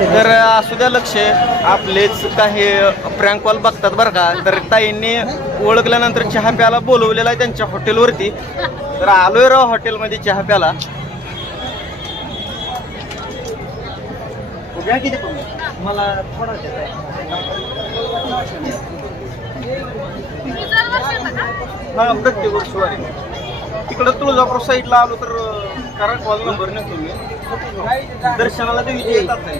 तर असू द्या लक्ष आपलेच काही प्रँक कॉल बघतात बरं का. तर ताईंनी ओळखल्यानंतर चहा प्यायला बोलवलेला आहे त्यांच्या हॉटेलवरती तर आलोय राव हॉटेलमध्ये चहा प्याला मला थोडा देत आहे. हा प्रत्येक वर्षवारी तिकडं तुळजापूर साईडला आलो तर करा कॉल नंबर नाही तुम्ही. दर्शनाला देवीचे येतात नाही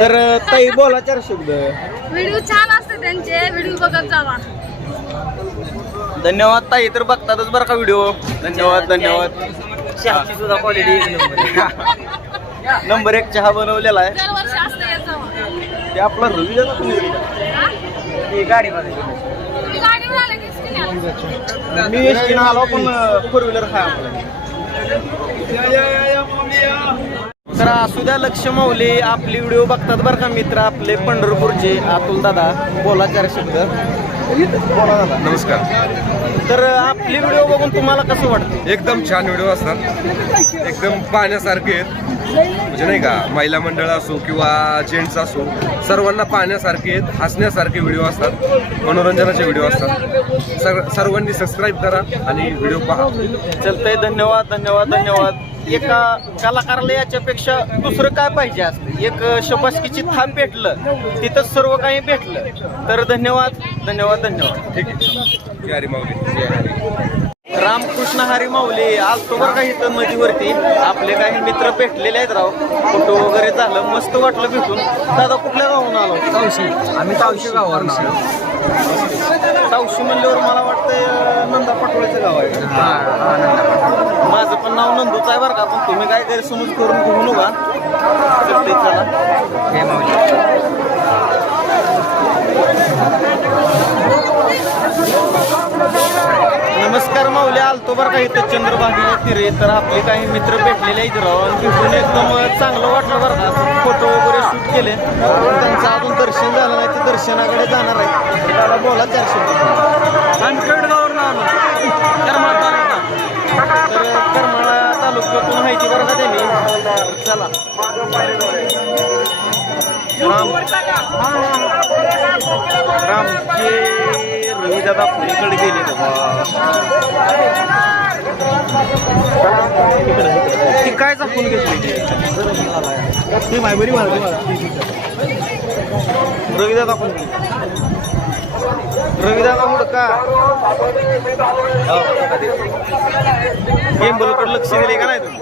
तर ताई बोला चार शब्द. व्हिडिओ छान असते त्यांचे व्हिडिओ बघत जावा. धन्यवाद ताई तर बघतातच बरं का व्हिडिओ. धन्यवाद धन्यवाद. चहाची सुद्धा क्वालिटी नंबर एक चहा बनवलेला आहे दरवर्षी असते येत जावा ते आपला रवी हा? गाडीमध्ये तुम्ही गाडीवर आले की स्किन आले? मी एसटीनं आलो पण फोर व्हीलर तर असू द्या लक्ष माऊली आपली व्हिडिओ बघतात बरं का मित्र आपले पंढरपूरचे अतुल दादा बोला चार शब्द नमस्कार. तर आपली व्हिडिओ बघून तुम्हाला कसं वाटतं? एकदम छान व्हिडिओ असतात. एकदम पाहण्यासारखे आहेत. म्हणजे नाही का महिला मंडळ असो किंवा जेंट्स असो सर्वांना पाहण्यासारखे आहेत हसण्यासारखे व्हिडिओ असतात मनोरंजनाचे व्हिडिओ असतात. सर्व सर्वांनी सबस्क्राईब करा आणि व्हिडिओ पहा. चलतंय धन्यवाद धन्यवाद धन्यवाद. एका कलाकाराला याच्यापेक्षा दुसरं काय पाहिजे असतं? एक शबासकीची थाप भेटलं तिथं सर्व काही भेटलं. तर धन्यवाद धन्यवाद धन्यवाद. ठीक आहे. रामकृष्ण हरी माऊली बरं का इथं नदीवरती. आपले काही मित्र भेटलेले आहेत राव. फोटो वगैरे झालं मस्त वाटलं भेटून. दादा कुठल्या गावून आलो? तावशी. आम्ही तावशी गावावर तावशी म्हणल्यावर मला वाटतं नंदा पटोळेचं गाव आहे. नंदूच आहे बरं का. पण तुम्ही काय गैरसमज करून घेऊ नका. तर ते चला. हे माऊली. नमस्कार माऊली आलतो बरं का इथं चंद्रभागेला फिरे. तर आपले काही मित्र भेटलेले आहेत राव. आणि भेटून एकदम चांगलं वाटलं बरं का. फोटो वगैरे शूट केले. पण त्यांचं अजून दर्शन झालं नाही ते दर्शनाकडे जाणार आहे तर त्याला बोला चारशे तर करमाळा तालुक्यातून माहिती बरं का त्यांनी चला. राम. रामचे रविदादा पुरीकडे गेले बाबा. ती काय झाकून घेतली ती? मायबरी रविदादा पण रविदादा हुडका गेम बलकडे लक्ष दिले का नाही तुम्ही?